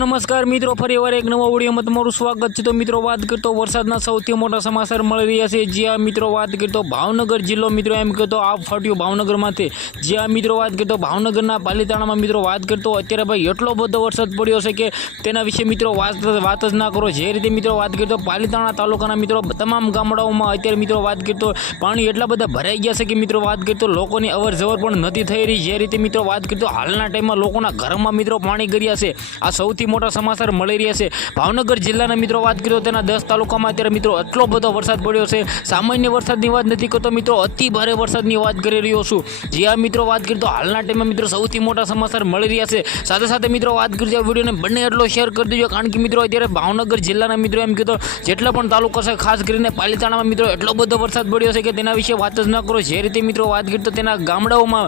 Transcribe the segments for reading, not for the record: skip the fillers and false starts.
નમસ્કાર મિત્રો, ફરીવાર એક નવા વિડીયોમાં તમારું સ્વાગત છે। તો મિત્રો વાત કરતો વરસાદના સૌથી મોટા સમાચાર મળી રહ્યા છે। જ્યાં મિત્રો વાત કરતો ભાવનગર જિલ્લો મિત્રો એમ કહેતો આ ફાટ્યો ભાવનગરમાંથી। જ્યાં મિત્રો વાત કરતો ભાવનગરના પાલીતાણામાં મિત્રો વાત કરતો અત્યારે ભાઈ એટલો બધો વરસાદ પડ્યો છે કે તેના વિશે મિત્રો વાત જ ના કરો। જે રીતે મિત્રો વાત કરતો પાલીતાણા તાલુકાના મિત્રો તમામ ગામડાઓમાં અત્યારે મિત્રો વાત કરતો પાણી એટલા બધા ભરાઈ ગયા છે કે મિત્રો વાત કરતો લોકોની અવર જવર પણ નથી થઈ રહી। જે રીતે મિત્રો વાત કરતો હાલના ટાઈમમાં લોકોના ઘરમાં મિત્રો પાણી ગયા છે। આ સૌથી મોટા સમાચાર મળી રહ્યા છે। ભાવનગર જિલ્લાના મિત્રો વાત કરીએ તેના 10 તાલુકામાં અત્યારે મિત્રો એટલો બધો વરસાદ પડ્યો છે। સામાન્ય વરસાદની વાત નથી કરતો મિત્રો, અતિ ભારે વરસાદની વાત કરી રહ્યો છું। જે આ મિત્રો વાત કરીએ તો હાલના ટાઈમમાં મિત્રો સૌથી મોટા સમાચાર મળી રહ્યા છે। સાથે સાથે મિત્રો વાત કરીએ આ વિડીયોને બંને એટલો શેર કરી દેજો, કારણ કે મિત્રો અત્યારે ભાવનગર જિલ્લાના મિત્રો એમ કહેતો જેટલા પણ તાલુકા છે ખાસ કરીને પાલીતાણામાં મિત્રો એટલો બધો વરસાદ પડ્યો છે કે તેના વિશે વાત જ ન કરો। જે રીતે મિત્રો વાત કરીએ તો તેના ગામડાઓમાં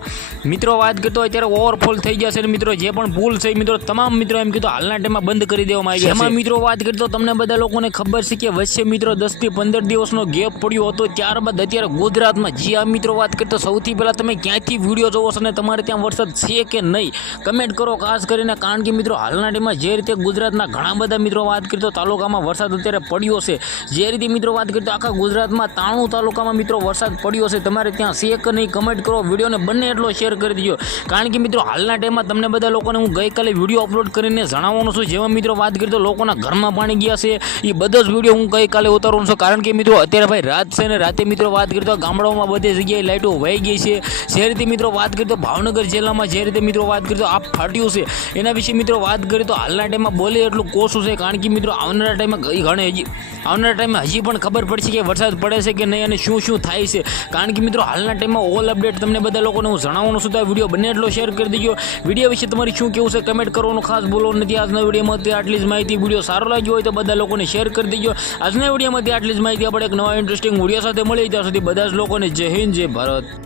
મિત્રો વાત કરતો અત્યારે ઓવરફોલ થઈ ગયા છે। મિત્રો જે પણ પુલ છે મિત્રો તમામ મિત્રો એમ કીધું હાલના ટાઈમમાં બંધ કરી દેવામાં આવ્યા છે। એમાં મિત્રો વાત કરીએ તો તમને બધા લોકોને ખબર છે કે વચ્ચે મિત્રો 10 થી 15 દિવસનો ગેપ પડ્યો હતો, ત્યારબાદ અત્યારે ગુજરાતમાં જે આ મિત્રો વાત કરીએ તો સૌથી પહેલા તમે ક્યાંથી વિડીયો જોવો છો અને તમારે ત્યાં વરસાદ છે કે નહીં કમેન્ટ કરો ખાસ કરીને, કારણ કે મિત્રો હાલના ટાઈમમાં જે રીતે ગુજરાતના ઘણા બધા મિત્રો વાત કરીએ તો તાલુકામાં વરસાદ અત્યારે પડ્યો છે। જે રીતે મિત્રો વાત કરીએ તો આખા ગુજરાતમાં 93 તાલુકામાં મિત્રો વરસાદ પડ્યો છે। તમારે ત્યાં છે કે નહીં કમેન્ટ કરો, વિડીયોને બંને એટલો શેર કરી દેજો, કારણ કે મિત્રો હાલના ટાઈમમાં તમને બધા લોકોને હું ગઈકાલે વિડીયો અપલોડ કરીને જણાવવાનો છું। જેમાં મિત્રો વાત કરીએ તો લોકોના ઘરમાં પાણી ગયા છે એ બધો જ વિડીયો હું ગઈકાલે ઉતારવાનો છું, કારણ કે મિત્રો અત્યારે ભાઈ રાત છે ને રાતે મિત્રો વાત કરીએ તો ગામડાઓમાં બધી જગ્યાએ લાઇટો વહી ગઈ છે। જે રીતે મિત્રો વાત કરીએ તો ભાવનગર જિલ્લામાં જે રીતે મિત્રો વાત કરીએ તો આ ફાટ્યું છે એના વિશે મિત્રો વાત કરીએ તો હાલના ટાઈમમાં બોલે એટલું કોશું છે, કારણ કે મિત્રો આવનારા ટાઈમમાં હજી પણ ખબર પડશે કે વરસાદ પડે છે કે નહીં અને શું શું થાય છે, કારણ કે મિત્રો હાલના ટાઈમમાં ઓલ અપડેટ તમને બધા લોકોને હું જણાવવાનું છું। તો આ વિડીયો બંને એટલો શેર કરી દેજો। વિડીયો વિશે તમારી શું કેવું છે કમેન્ટ કરવાનું ખાસ ભૂલો નથી। આજના વિડીયોમાંથી આટલી જ માહિતી, વિડીયો સારો લાગ્યો હોય તો બધા લોકોને શેર કરી દેજો। આજના વિડીયોમાંથી આટલી જ માહિતી, આપણે એક નવા ઇન્ટરેસ્ટિંગ વિડીયો સાથે મળી, ત્યાં સુધી બધા જ લોકોને જય હિન્દ જય ભારત।